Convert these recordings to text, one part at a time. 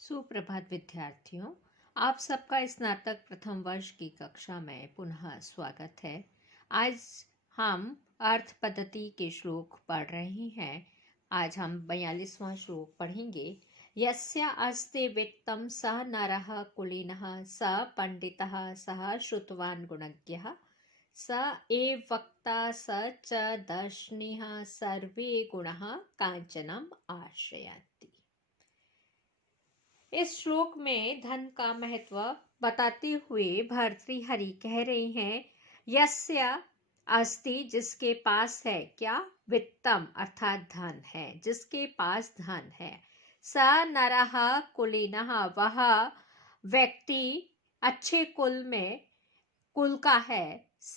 सुप्रभात विद्यार्थियों, आप सबका स्नातक प्रथम वर्ष की कक्षा में पुनः स्वागत है। आज हम अर्थ पद्धति के श्लोक पढ़ रहे हैं। आज हम 42वां श्लोक पढ़ेंगे। यस्य अस्ति वित्तं सः नरः कुलीनः स पंडितः सः श्रुतवान् गुणज्ञः स एव वक्ता स च दर्शनीः सर्वे गुणः कांचनम् आश्रयन्ति। इस श्लोक में धन का महत्व बताते हुए भर्तृहरि कह रहे हैं, यस्य अस्ति जिसके पास है, क्या? वित्तम अर्थात धन है, जिसके पास धन है। स नरः कुलीनः वह व्यक्ति अच्छे कुल का है। स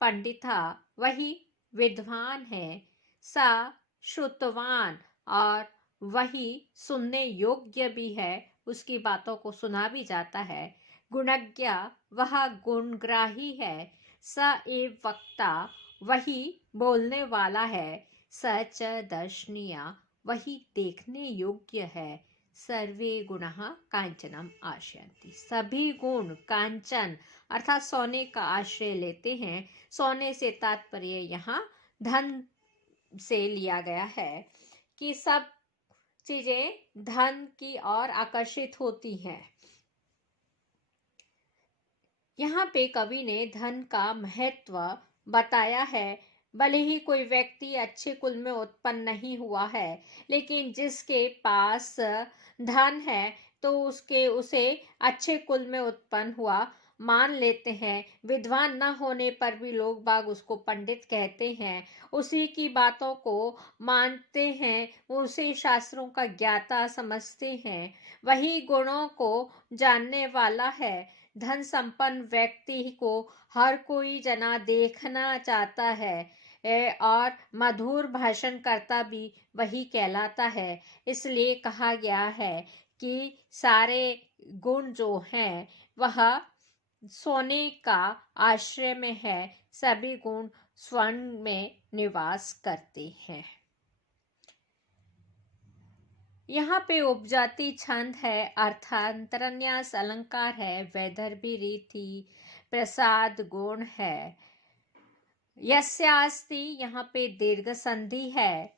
पंडिता वही विद्वान है। स श्रुतवान और वही सुनने योग्य भी है, उसकी बातों को सुना भी जाता है। गुणज्ञ वह गुणग्राही है। स एव वक्ता वही बोलने वाला है। स च दर्शनीय वही देखने योग्य है। सर्वे गुणः कांचनम आश्रयन्ति सभी गुण कांचन अर्थात सोने का आश्रय लेते हैं। सोने से तात्पर्य यहाँ धन से लिया गया है कि सब चीजें धन की ओर आकर्षित होती हैं। यहाँ पे कवि ने धन का महत्व बताया है। भले ही कोई व्यक्ति अच्छे कुल में उत्पन्न नहीं हुआ है, लेकिन जिसके पास धन है तो उसे अच्छे कुल में उत्पन्न हुआ मान लेते हैं। विद्वान न होने पर भी लोग बाग उसको पंडित कहते हैं, उसी की बातों को मानते हैं, उसे शास्त्रों का ज्ञाता समझते हैं, वही गुणों को जानने वाला है। धन संपन्न व्यक्ति को हर कोई जना देखना चाहता है और मधुर भाषण करता भी वही कहलाता है। इसलिए कहा गया है कि सारे गुण जो हैं वह सोने का आश्रय में है। सभी गुण स्वर्ण में निवास करते हैं। यहाँ पे उपजाति छंद है, अर्थांतरन्यास अलंकार है, वैदर्भी रीति प्रसाद गुण है। यस्यास्ति यहाँ पे दीर्घ संधि है।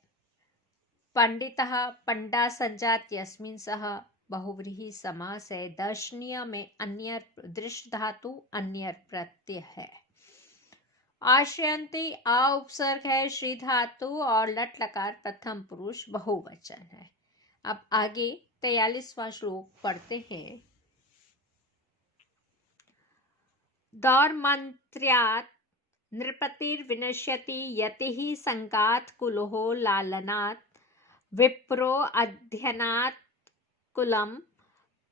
पंडितः पंडा संजात यस्मिन् सह बहुव्रीहि समास है। दर्शनीय में अन्य दृष्ट धातु अन्य प्रत्यय है। आश्रयन्ति आ उपसर्ग है, श्री धातु और लट लकार प्रथम पुरुष बहुवचन है। अब आगे 43वां श्लोक पढ़ते हैं। दौर्मन्त्र्यात् नृपतिर्विनश्यति यतिः संगात् कुलोः लालनात् विप्रो अध्ययनात् कुलं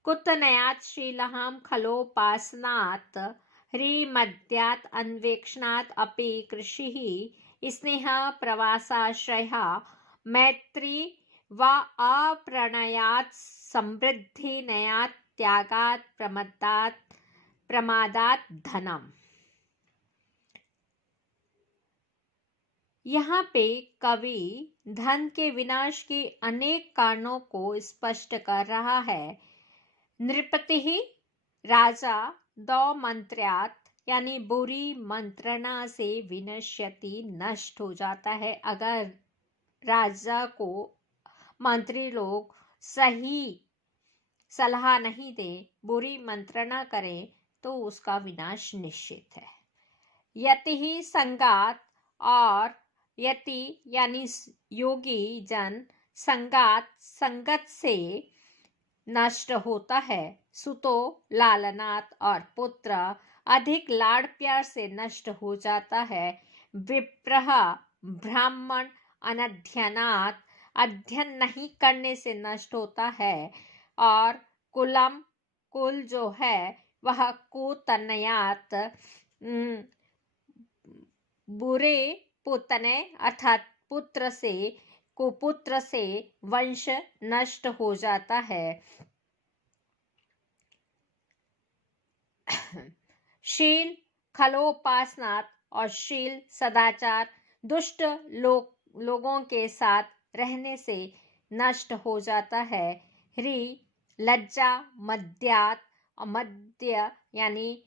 कुतनयात् शीलहं खलोपासनात् ह्रीमद्यात् अन्वेक्षणात् अपि कृषिः स्नेहः प्रवासाश्रयः मैत्री वा अप्रणयात् समृद्धिनयात् त्यागात् प्रमादात् धनम। यहाँ पे कवि धन के विनाश के अनेक कारणों को स्पष्ट कर रहा है। नृपति ही राजा, दौ मंत्र्यात यानी बुरी मंत्रणा से विनश्यति नष्ट हो जाता है। अगर राजा को मंत्री लोग सही सलाह नहीं दे, बुरी मंत्रणा करें तो उसका विनाश निश्चित है। यति ही संगात और यति यानी योगी जन संगत से नष्ट होता है। सुतो लालनात और पुत्र अधिक लाड़ प्यार से नष्ट हो जाता है। विप्रह ब्राह्मण अनध्ययनात अध्ययन नहीं करने से नष्ट होता है। और कुल जो है वह कुतनयात बुरे पुतने अर्थात कुपुत्र से वंश नष्ट हो जाता है। शील खलोपासनात् और शील सदाचार दुष्ट लोगों के साथ रहने से नष्ट हो जाता है। ह्री लज्जा, मद्यात और मद्य यानी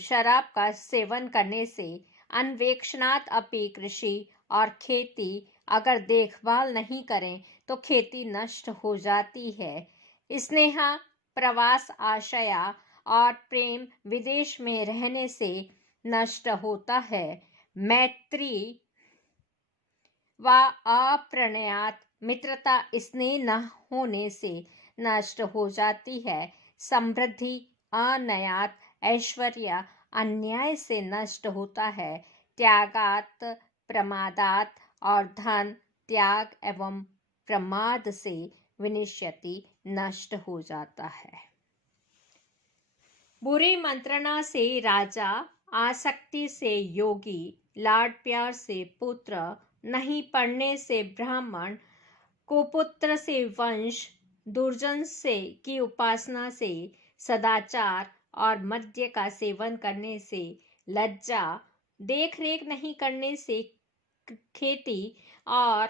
शराब का सेवन करने से, अन्वेक्षणात् अपि कृषि और खेती अगर देखभाल नहीं करें तो खेती नष्ट हो जाती है। स्नेह, प्रवास, आशया और प्रेम विदेश में रहने से नष्ट होता है। मैत्री व अप्रणयात मित्रता स्नेह न होने से नष्ट हो जाती है। समृद्धि अनयात ऐश्वर्य अन्याय से नष्ट होता है। त्यागात प्रमादात और धन त्याग एवं प्रमाद से विनिश्यति नष्ट हो जाता है। बुरी मंत्रणा से राजा, आसक्ति से योगी, लाड प्यार से पुत्र, नहीं पढ़ने से ब्राह्मण, कुपुत्र से वंश, दुर्जन से की उपासना से, सदाचार और मद्य का सेवन करने से लज्जा, देख रेख नहीं करने से खेती और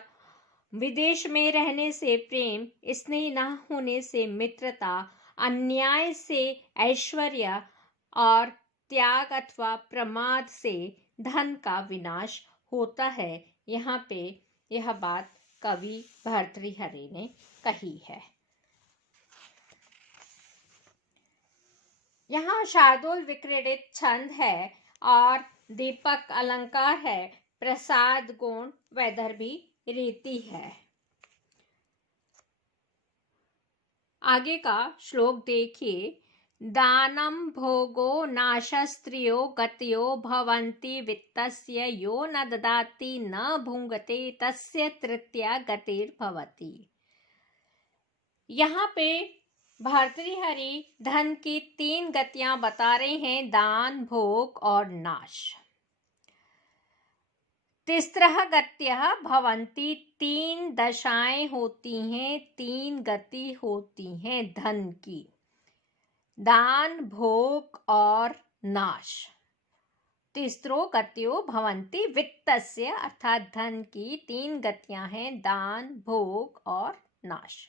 विदेश में रहने से प्रेम, स्नेह न होने से मित्रता, अन्याय से ऐश्वर्य और त्याग अथवा प्रमाद से धन का विनाश होता है। यहाँ पे यह बात कवि भर्तृहरि ने कही है। यहाँ शार्दूल विक्रीडित छंद है और दीपक अलंकार है। प्रसाद गुण वैदर्भी रीति है। आगे का श्लोक देखिए। दानम भोगो नाशस्त्रियो गत्यो भवन्ति वित्तस्य यो न ददाति न भुंगते तस्य तृतीया गतिर्भवति। यहाँ पे भर्तृहरि धन की 3 गतियां बता रहे हैं, दान, भोग और नाश। तिस्रः गत्यः भवन्ति, 3 दशाएं होती हैं, 3 गति होती हैं धन की, दान, भोग और नाश। तीसरो गत्यो भवन्ति वित्तस्य, अर्थात धन की 3 गतियां हैं, दान, भोग और नाश।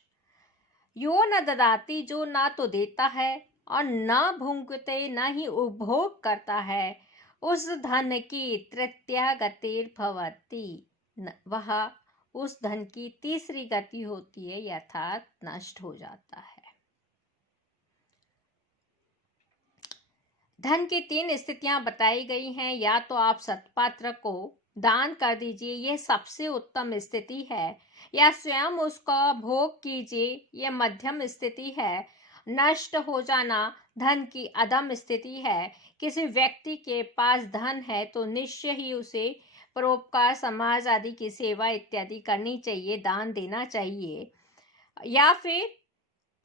यो न ददाति, जो ना तो देता है और न भुंगते, न ही उपभोग करता है, उस धन की तृतीया गतिर्भवति, वह उस धन की तीसरी गति होती है, अर्थात नष्ट हो जाता है। धन की 3 स्थितियां बताई गई हैं। या तो आप सत्पात्र को दान कर दीजिए, यह सबसे उत्तम स्थिति है, या स्वयं उसका भोग कीजिए, यह मध्यम स्थिति है। नष्ट हो जाना धन की अधम स्थिति है। किसी व्यक्ति के पास धन है तो निश्चय ही उसे परोपकार, समाज आदि की सेवा इत्यादि करनी चाहिए, दान देना चाहिए, या फिर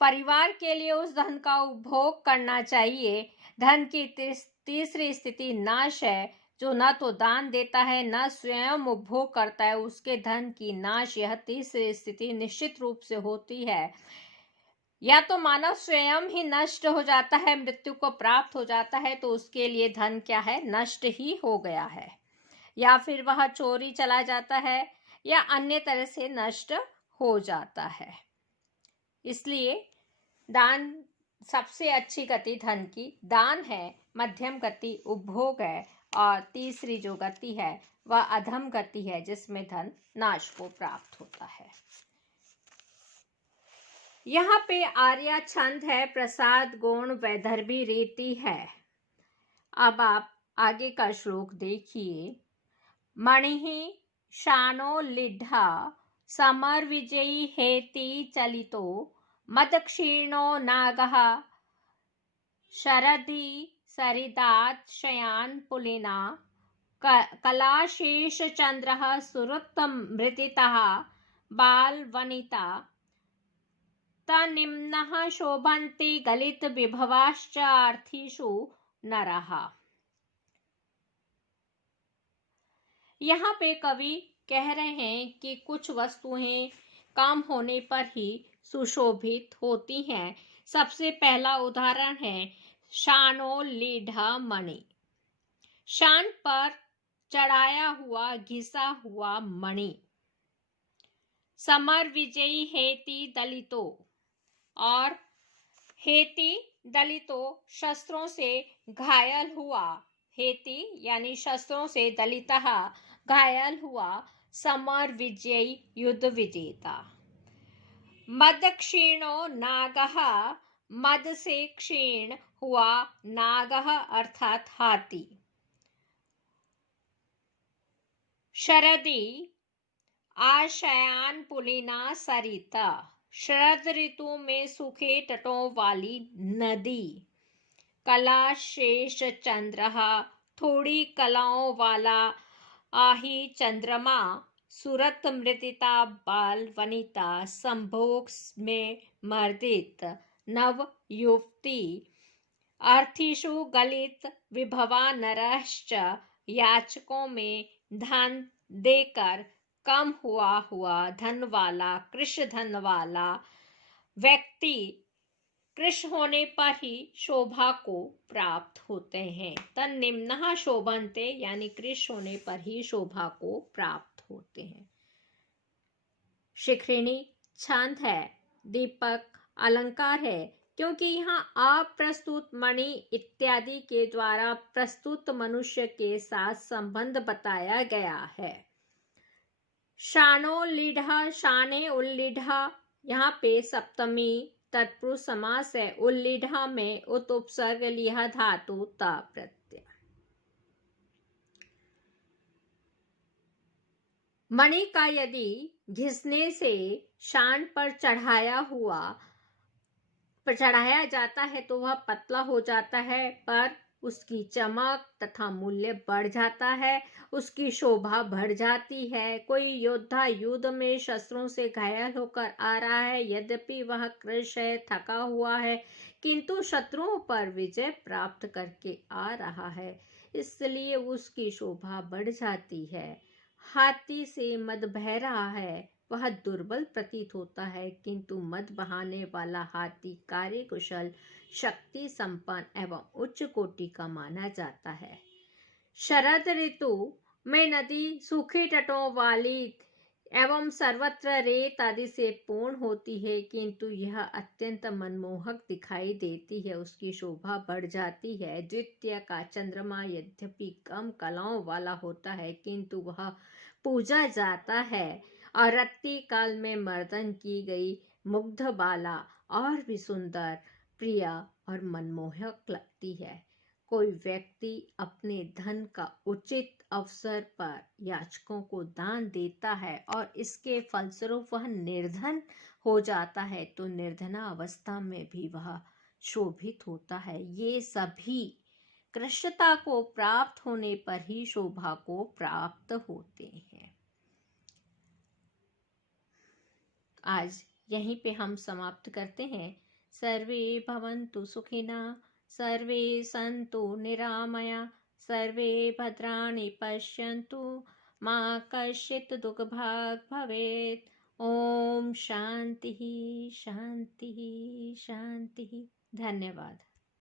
परिवार के लिए उस धन का उपभोग करना चाहिए। धन की तीसरी स्थिति नाश है, जो न तो दान देता है न स्वयं उपभोग करता है, उसके धन की नाश, यह तीसरी स्थिति निश्चित रूप से होती है। या तो मानव स्वयं ही नष्ट हो जाता है, मृत्यु को प्राप्त हो जाता है, तो उसके लिए धन क्या है, नष्ट ही हो गया है, या फिर वह चोरी चला जाता है या अन्य तरह से नष्ट हो जाता है। इसलिए दान, सबसे अच्छी गति धन की दान है, मध्यम गति उपभोग है, और तीसरी जो गति है वह अधम गति है, जिसमें धन नाश को प्राप्त होता है। यहाँ पे आर्या छंद है, प्रसाद गुण वैदर्भी रीति है। अब आप आगे का श्लोक देखिए। मणि शानो लिढ़ा समर विजयी हेति चलितो मदक्षीणो नागः शरदि सरिदात् शयान पुलिना कलाशेष चंद्रः सुरुत्तम मृदितः बाल वनिता तनिम्नः शोभन्ति गलित विभवाश्च अर्थीषु नरः। यहाँ पे कवि कह रहे हैं कि कुछ वस्तुएं काम होने पर ही सुशोभित होती हैं। सबसे पहला उदाहरण है शानो लीढ़ा मणि, शान पर चढ़ाया हुआ घिसा हुआ मणि। समर विजयी हेती दलितों, और हेती दलितों शस्त्रों से घायल हुआ। हेती यानी शस्त्रों से दलितः घायल हुआ। समर विजयी युद्ध विजेता। मद क्षीणो नागः, मद से क्षीण हुआ नागः अर्थात हाथी। शरदी आशयान पुलिना सरिता, शरद ऋतु में सूखे तटों वाली नदी। कला शेष चंद्रहा, थोड़ी कलाओं वाला आही चंद्रमा। सुरत मृदिता बाल वनिता, संभोग में मर्दित नव युवती। अर्थिषु गलित विभवा नरश्च, याचकों में धन देकर कम हुआ धन वाला। कृश धन वाला व्यक्ति कृश होने पर ही शोभा को प्राप्त होते हैं। तन निम्नः शोभन्ते यानी कृश होने पर ही शोभा को प्राप्त होते हैं। शिखरिणी छंद है, दीपक अलंकार है, क्योंकि यहाँ अप्रस्तुत मणि इत्यादि के द्वारा प्रस्तुत मनुष्य के साथ संबंध बताया गया है। शानोल्लीढ़, शाने उल्लीढ़, यहाँ पे सप्तमी तत्पुरुष समास है। उल्लीढ़ में उत उपसर्ग लिह धातु त प्रत्यय। मणि का यदि घिसने से शान पर चढ़ाया जाता है तो वह पतला हो जाता है, पर उसकी चमक तथा मूल्य बढ़ जाता है, उसकी शोभा बढ़ जाती है। कोई योद्धा युद्ध में शस्त्रों से घायल होकर आ रहा है, यद्यपि वह कृश है, थका हुआ है, किंतु शत्रुओं पर विजय प्राप्त करके आ रहा है, इसलिए उसकी शोभा बढ़ जाती है। हाथी से मद बह रहा है, वह दुर्बल प्रतीत होता है, किंतु मद बहाने वाला हाथी कार्यकुशल, शक्ति संपन्न एवं उच्च कोटि का माना जाता है। शरद ऋतु में नदी सूखे तटों वाली एवं सर्वत्र रेत आदि से पूर्ण होती है, किंतु यह अत्यंत मनमोहक दिखाई देती है, उसकी शोभा बढ़ जाती है। द्वितीय का चंद्रमा यद्यपि कम कलाओं वाला होता है, किंतु वह पूजा जाता है, और रात्रि काल में मर्दन की गई मुग्ध बाला और भी सुंदर, प्रिय और मनमोहक लगती है। कोई व्यक्ति अपने धन का उचित अवसर पर याचकों को दान देता है और इसके फलस्वरूप वह निर्धन हो जाता है, तो निर्धना अवस्था में भी वह शोभित होता है। ये सभी कृष्णता को प्राप्त होने पर ही शोभा को प्राप्त होते हैं। आज यहीं पे हम समाप्त करते हैं। सर्वे भवन्तु सुखिनः, सर्वे सन्तु निरामया, सर्वे भद्राणि पश्यन्तु, मा कश्चित् दुःखभाग् भवेत्। ओम शांति शांति शांति। धन्यवाद।